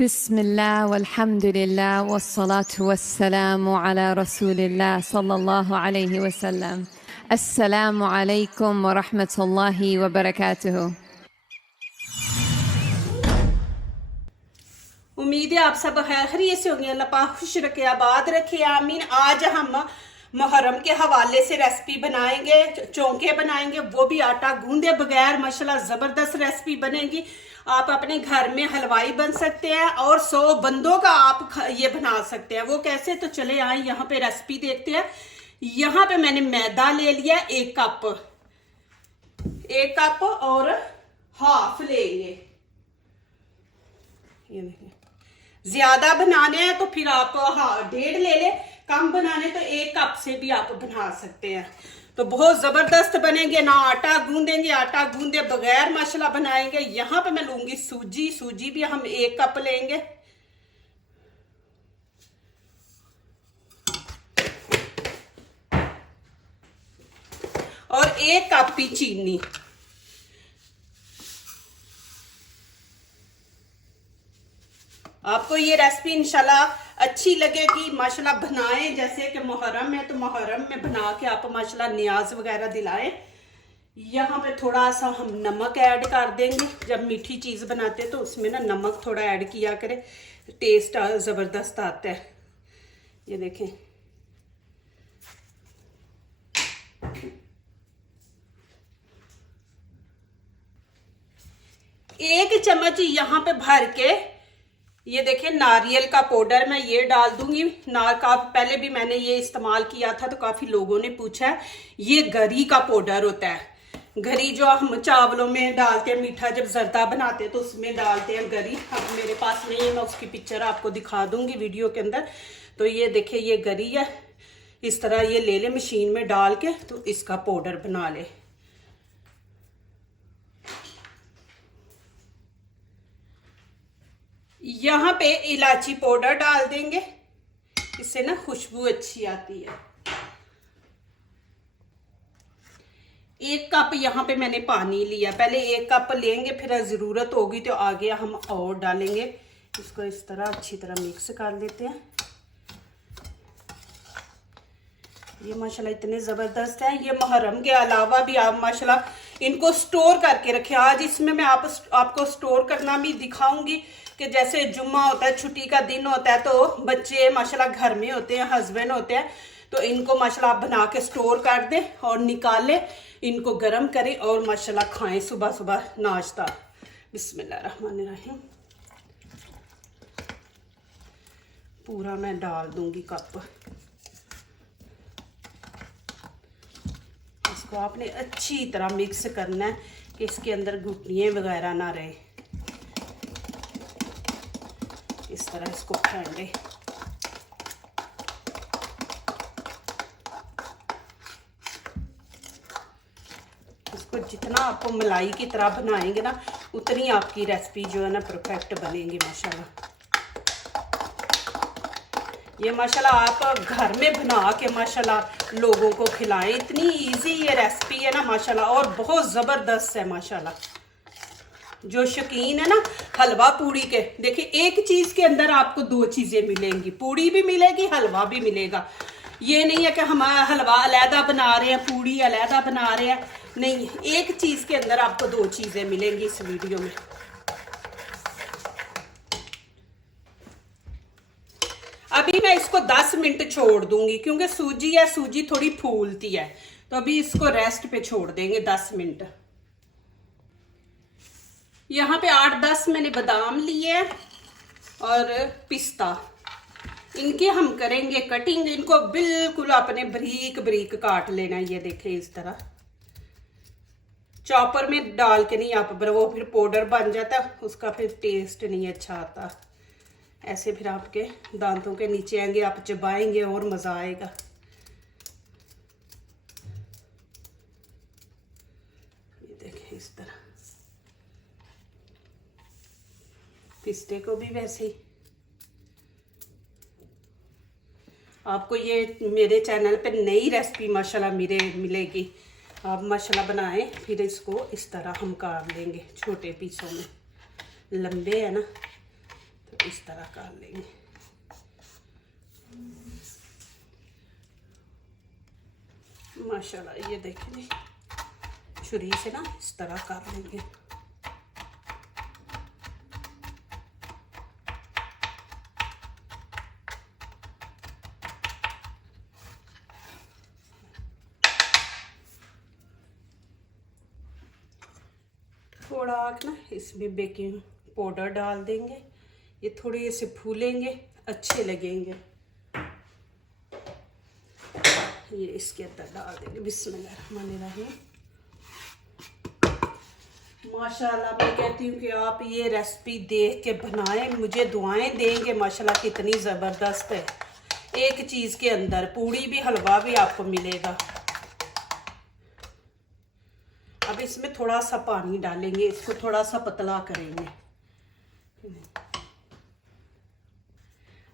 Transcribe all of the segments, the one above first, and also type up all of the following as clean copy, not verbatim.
बिस्मिल्लाह वल्हम्दुलिल्लाह वस्सलातु वस्सलामु अला रसूलिल्लाह सल्लल्लाहु अलैहि वसल्लम। अस्सलामु अलैकुम व रहमतुल्लाहि व बरकातुहू। उम्मीद है आप सब खैरियत से होंगे। अल्लाह पाक खुश रखे, आबाद रखे, आमीन। आज हम मुहर्रम के हवाले से रेसिपी बनाएंगे, चौंके बनाएंगे, वो भी आटा गूंदे बगैर। माशाल्लाह ज़बरदस्त रेसिपी बनेगी। आप अपने घर में हलवाई बन सकते हैं और 100 बंदों का आप ये बना सकते हैं। वो कैसे, तो चले आए यहाँ पे रेसिपी देखते हैं। यहाँ पे मैंने मैदा ले लिया 1 कप और हाफ लेंगे। ये देखिए, ज्यादा बनाने हैं तो फिर आप 1.5 ले ले, कम बनाने तो 1 कप से भी आप बना सकते हैं। तो बहुत जबरदस्त बनेंगे। ना आटा गूंदेंगे, आटा गूंदे बगैर माशाल्लाह बनाएंगे। यहाँ पे मैं लूंगी सूजी भी हम 1 कप लेंगे। और 1 कप ही चीनी। आपको ये रेसिपी इंशाल्लाह अच्छी लगेगी। माशाल्लाह बनाएं, जैसे कि मुहर्रम है तो मुहर्रम में बना के आप माशाल्लाह नियाज वगैरह दिलाएं। यहाँ पे थोड़ा सा हम नमक ऐड कर देंगे। जब मीठी चीज़ बनाते हैं तो उसमें ना नमक थोड़ा ऐड किया करें, टेस्ट ज़बरदस्त आता है। ये देखें, एक चम्मच यहाँ पे भर के ये देखिए नारियल का पाउडर मैं ये डाल दूंगी। पहले भी मैंने ये इस्तेमाल किया था तो काफी लोगों ने पूछा है। ये गरी का पाउडर होता है। गरी जो हम चावलों में डालते हैं, मीठा जब जर्दा बनाते हैं तो उसमें डालते हैं गरी। अब मेरे पास नहीं है, मैं उसकी पिक्चर आपको दिखा दूंगी वीडियो के अंदर। तो ये देखिए, ये गरी है। इस तरह ये ले ले मशीन में डाल के, तो इसका पाउडर बना ले। यहाँ पे इलायची पाउडर डाल देंगे, इससे ना खुशबू अच्छी आती है। 1 कप यहाँ पे मैंने पानी लिया। पहले 1 कप लेंगे, फिर ज़रूरत होगी तो आगे हम और डालेंगे। इसको इस तरह अच्छी तरह मिक्स कर लेते हैं। ये माशाल्लाह इतने ज़बरदस्त है। ये मुहर्रम के अलावा भी आप माशाल्लाह इनको स्टोर करके रखें। आज इसमें मैं आपको स्टोर करना भी दिखाऊंगी कि जैसे जुम्मा होता है, छुट्टी का दिन होता है, तो बच्चे माशाल्लाह घर में होते हैं, हस्बैंड होते हैं, तो इनको माशाल्लाह आप बना के स्टोर कर दें और निकालें, इनको गर्म करें और माशाल्लाह खाएं सुबह सुबह नाश्ता। बिस्मिल्लाहिर्रहमानिर्रहीम। पूरा मैं डाल दूंगी कप। इसको आपने अच्छी तरह मिक्स करना है कि इसके अंदर घुटनियाँ वगैरह ना रहे। इस तरह इसको फेंटे। इसको जितना आपको मलाई की तरह बनाएंगे ना, उतनी आपकी रेसिपी जो है ना परफेक्ट बनेगी माशाल्लाह। ये माशाल्लाह आप घर में बना के माशाल्लाह लोगों को खिलाएं। इतनी इजी ये रेसिपी है ना माशाल्लाह, और बहुत ज़बरदस्त है माशाल्लाह। जो शौकीन है ना हलवा पूड़ी के, देखिए एक चीज़ के अंदर आपको 2 चीज़ें मिलेंगी, पूड़ी भी मिलेगी, हलवा भी मिलेगा। ये नहीं है कि हम हलवा अलहदा बना रहे हैं, पूड़ी अलहदा बना रहे हैं, नहीं, एक चीज़ के अंदर आपको 2 चीज़ें मिलेंगी इस वीडियो में। अभी मैं इसको 10 मिनट छोड़ दूंगी, क्योंकि सूजी है, सूजी थोड़ी फूलती है, तो अभी इसको रेस्ट पे छोड़ देंगे 10 मिनट। यहाँ पे 8-10 मैंने बादाम लिए और पिस्ता, इनके हम करेंगे कटिंग। इनको बिल्कुल अपने बारीक बारीक काट लेना है। ये देखें, इस तरह चॉपर में डाल के नहीं आप, वो फिर पाउडर बन जाता है, उसका फिर टेस्ट नहीं अच्छा आता। ऐसे फिर आपके दांतों के नीचे आएंगे, आप चबाएंगे और मज़ा आएगा। ये देखें, इस तरह। पिस्ते को भी वैसे ही। आपको ये मेरे चैनल पे नई रेसिपी माशाल्लाह मिलेगी। आप माशाल्लाह बनाएं, फिर इसको इस तरह हम काट लेंगे छोटे पीसों में। लंबे है ना, तो इस तरह कर लेंगे। माशाल्लाह ये देखें जी, छुरी से ना इस तरह कर लेंगे। थोड़ा ना इसमें बेकिंग पाउडर डाल देंगे, ये थोड़े ऐसे फूलेंगे, अच्छे लगेंगे। ये इसके अंदर डाल देंगे। बिस्मिल्लाहिर्रहमानिर्रहीम। माशाल्लाह मैं कहती हूँ कि आप ये रेसिपी देख के बनाएं, मुझे दुआएं देंगे। माशाल्लाह कितनी ज़बरदस्त है। एक चीज़ के अंदर पूड़ी भी हलवा भी आपको मिलेगा। अब इसमें थोड़ा सा पानी डालेंगे, इसको थोड़ा सा पतला करेंगे।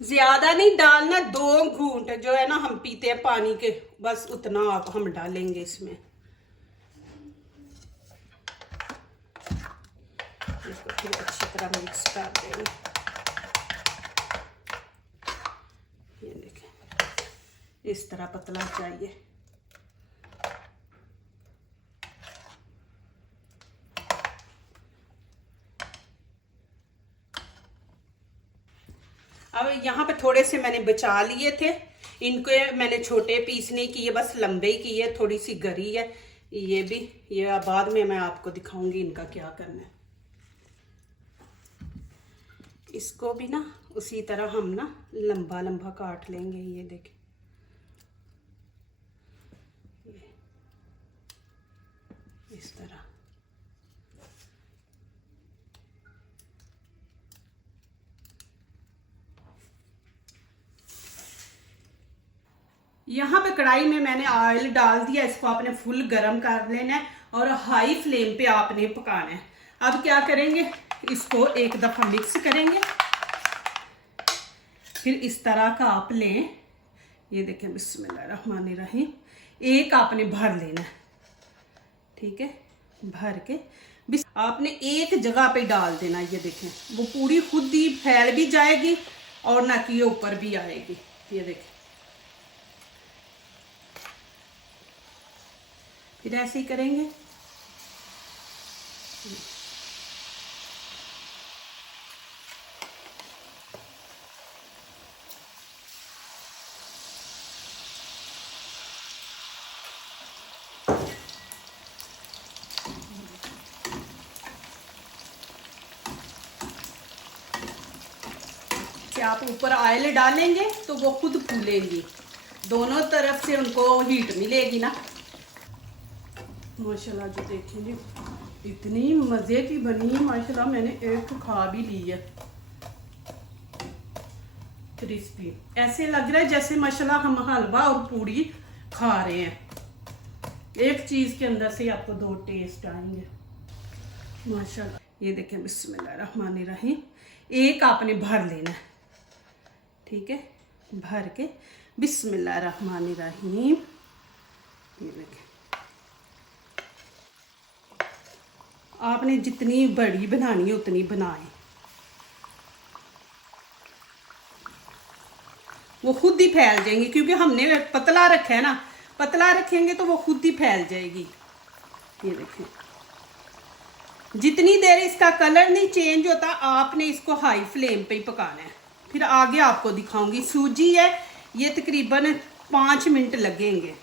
ज्यादा नहीं डालना, 2 घूंट जो है ना हम पीते हैं पानी के, बस उतना आप हम डालेंगे इसमें। इसको फिर अच्छी तरह मिक्स कर देंगे। ये देखें इस तरह पतला चाहिए। अब यहाँ पे थोड़े से मैंने बचा लिए थे, इनको मैंने छोटे पीस नहीं किए, बस लंबे ही किए। थोड़ी सी गरी है ये भी, ये बाद में मैं आपको दिखाऊंगी इनका क्या करना है। इसको भी ना उसी तरह हम ना लंबा लंबा काट लेंगे। ये देखें इस तरह। यहाँ पे कढ़ाई में मैंने ऑयल डाल दिया, इसको आपने फुल गरम कर लेना है और हाई फ्लेम पे आपने पकाना है। अब क्या करेंगे, इसको एक दफा मिक्स करेंगे, फिर इस तरह का आप लें। ये देखें बिस्मिल्लाहिर्रहमानिर्रहीम। एक आपने भर लेना है, ठीक है। भर के आपने एक जगह पे डाल देना। ये देखें वो पूरी खुद ही फैल भी जाएगी और ना कि ऊपर भी आएगी। ये देखें फिर ऐसे ही करेंगे। आप ऊपर ऑयल डालेंगे तो वो खुद फूलेंगी, दोनों तरफ से उनको हीट मिलेगी ना। माशाल्लाह जो देखें जी, इतनी मज़े की बनी माशाल्लाह। मैंने एक खा भी ली है, क्रिस्पी। ऐसे लग रहा है जैसे माशाल्लाह हम हलवा और पूड़ी खा रहे हैं। एक चीज़ के अंदर से आपको 2 टेस्ट आएंगे माशाल्लाह। ये देखें बिस्मिल्लाहिर्रहमानिर्रहीम। एक आपने भर लेना है, ठीक है। भर के बिस्मिल्लाहिर्रहमानिर्रहीम। ये देखें आपने जितनी बड़ी बनानी है उतनी बनाएं, वो खुद ही फैल जाएंगी क्योंकि हमने पतला रखा है ना। पतला रखेंगे तो वो खुद ही फैल जाएगी। ये देखें जितनी देर इसका कलर नहीं चेंज होता आपने इसको हाई फ्लेम पे ही पकाना है। फिर आगे आपको दिखाऊंगी। सूजी है ये तकरीबन 5 मिनट लगेंगे।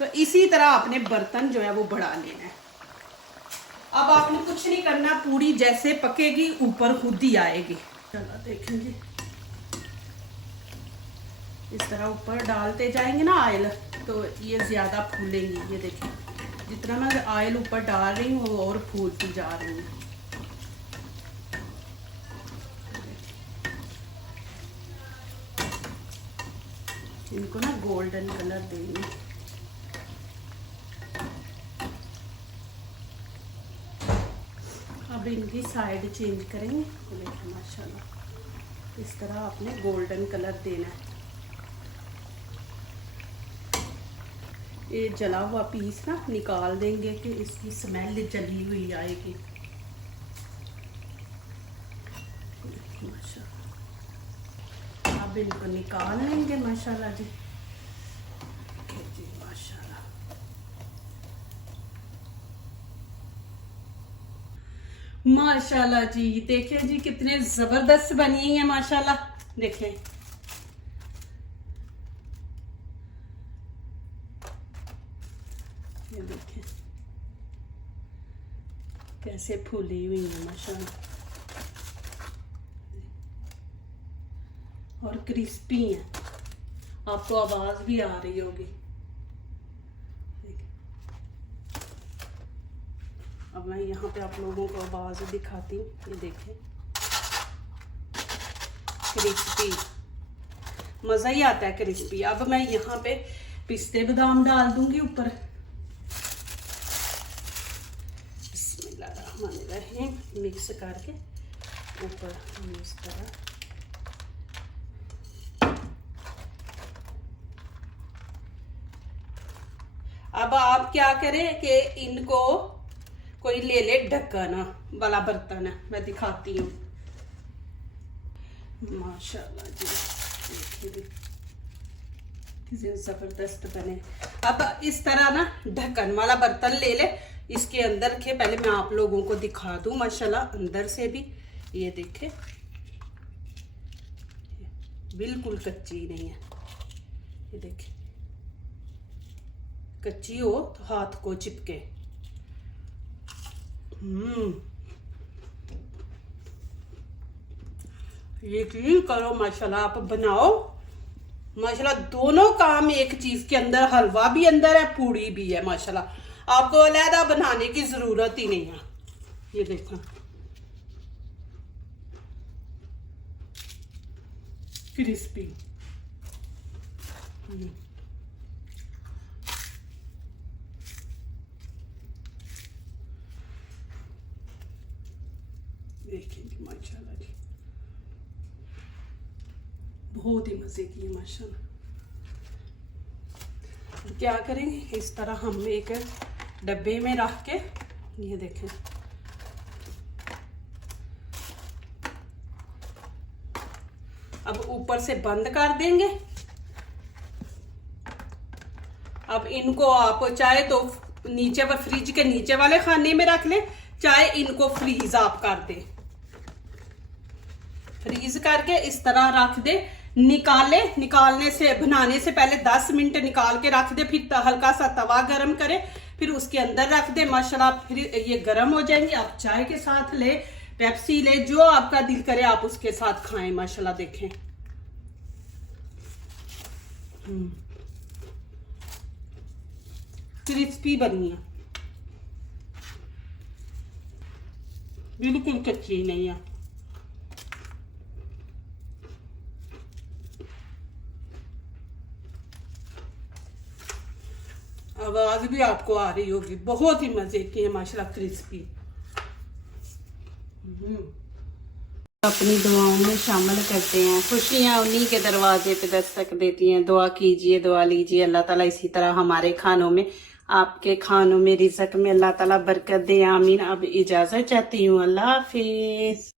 तो इसी तरह आपने बर्तन जो है वो बढ़ा लेना है। अब आपने कुछ नहीं करना, पूरी जैसे पकेगी ऊपर खुद ही आएगी। चलो देखेंगे इस तरह ऊपर डालते जाएंगे ना ऑयल, तो ये ज़्यादा फूलेंगी। ये देखें जितना मैं ऑयल ऊपर डाल रही हूँ वो और फूलती जा रही है। इनको ना गोल्डन कलर देंगे। अब इनकी साइड चेंज करेंगे। तो देखिए माशाल्लाह इस तरह आपने गोल्डन कलर देना है। ये जला हुआ पीस ना निकाल देंगे कि इसकी स्मेल जली हुई आएगी। माशाल्लाह। अब इनको निकाल लेंगे माशाल्लाह जी। जी माशाल्लाह। माशाल्लाह जी, देखें जी कितने जबरदस्त बनी है माशाल्लाह। देखें ये देखें कैसे फूली हुई है माशाल्लाह, और क्रिस्पी है। आपको आवाज भी आ रही होगी। अब मैं यहाँ पे आप लोगों को आवाज दिखाती हूँ। ये देखें क्रिस्पी, मजा ही आता है क्रिस्पी। अब मैं यहाँ पे पिस्ते बादाम डाल दूंगी ऊपर। बिस्मिल्लाहिर्रहमानिर्रहीम। मिक्स करके ऊपर इस तरह। अब आप क्या करें कि इनको कोई ले ले ढक्कन वाला बर्तन है, मैं दिखाती हूँ। माशाल्लाह जी, देखिए कितने जबरदस्त बने। अब इस तरह ना ढक्कन वाला बर्तन ले ले, इसके अंदर रखे। पहले मैं आप लोगों को दिखा दूं माशाल्लाह अंदर से भी। ये देखे बिल्कुल कच्ची नहीं है। ये देखे कच्ची हो तो हाथ को चिपके। यकीन करो माशाल्लाह, आप बनाओ माशाल्लाह। दोनों काम एक चीज के अंदर, हलवा भी अंदर है, पूड़ी भी है माशाल्लाह। आपको अलहदा बनाने की जरूरत ही नहीं है। ये देखो क्रिस्पी। देखिए माशाल्लाह जी, बहुत ही मजे की है माशाल्लाह। क्या करेंगे, इस तरह हम एक डब्बे में रख के, ये देखें अब ऊपर से बंद कर देंगे। अब इनको आप चाहे तो नीचे फ्रिज के नीचे वाले खाने में रख ले, चाहे इनको फ्रीज आप कर दे। फ्रीज करके इस तरह रख दे। निकालने से, बनाने से पहले 10 मिनट निकाल के रख दे। फिर हल्का सा तवा गरम करे, फिर उसके अंदर रख दे माशाल्लाह। फिर ये गरम हो जाएंगे। आप चाय के साथ ले, पेप्सी ले, जो आपका दिल करे आप उसके साथ खाएं माशाल्लाह। देखें क्रिस्पी बनी है, बिल्कुल कच्ची नहीं है। आवाज भी आपको आ रही होगी, बहुत ही मजे की है माशाल्लाह, क्रिस्पी। अपनी दुआओं में शामिल करते हैं। खुशियां उन्हीं के दरवाजे पे दस्तक देती हैं। दुआ कीजिए, दुआ लीजिए। अल्लाह ताला इसी तरह हमारे खानों में, आपके खानों में, रिज़्क में अल्लाह ताला बरकत दे। आमीन। अब इजाजत चाहती हूँ। अल्लाह हाफिज।